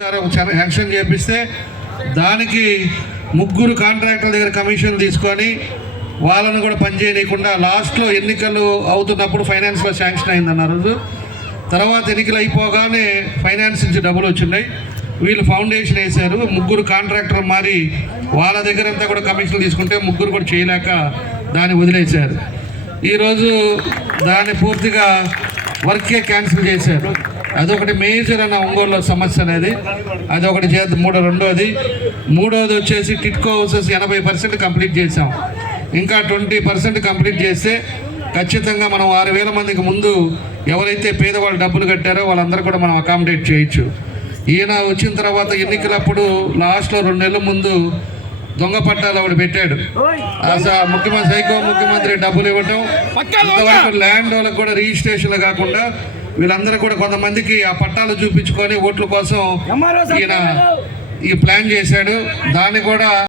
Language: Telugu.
శాంక్షన్ చేపిస్తే దానికి ముగ్గురు కాంట్రాక్టర్ల దగ్గర కమిషన్ తీసుకొని వాళ్ళను కూడా పనిచేయకుండా లాస్ట్లో ఎన్నికలు అవుతున్నప్పుడు ఫైనాన్స్లో శాంక్షన్ అయిందన్న రోజు. తర్వాత ఎన్నికలు అయిపోగానే ఫైనాన్స్ నుంచి డబ్బులు వచ్చినాయి. వీళ్ళు ఫౌండేషన్ వేశారు. ముగ్గురు కాంట్రాక్టర్ మారి వాళ్ళ దగ్గర అంతా కూడా కమిషన్లు తీసుకుంటే ముగ్గురు కూడా చేయలేక దాన్ని వదిలేశారు. ఈరోజు దాన్ని పూర్తిగా వర్కే క్యాన్సిల్ చేశారు. అదొకటి మేజర్ అన్న ఒంగోలులో సమస్య అనేది. అదొకటి మూడోది వచ్చేసి టిట్కో హౌసెస్ 80% కంప్లీట్ చేసాం. ఇంకా 20% కంప్లీట్ చేస్తే ఖచ్చితంగా మనం 6,000 మందికి ముందు ఎవరైతే పేదవాళ్ళు డబ్బులు కట్టారో వాళ్ళందరూ కూడా మనం అకామిడేట్ చేయొచ్చు. ఈయన వచ్చిన తర్వాత ఎన్నికలప్పుడు లాస్ట్లో 2 నెలల ముందు దొంగ పట్టాలు ఒకటి పెట్టాడు. ముఖ్యమంత్రి డబ్బులు ఇవ్వటం, ఇంతవరకు ల్యాండ్ వాళ్ళకి కూడా రిజిస్ట్రేషన్లు కాకుండా వీళ్ళందరూ కూడా కొంతమందికి ఆ పట్టాలు చూపించుకొని ఓట్ల కోసం ఈయన ఈ ప్లాన్ చేశాడు. దాన్ని కూడా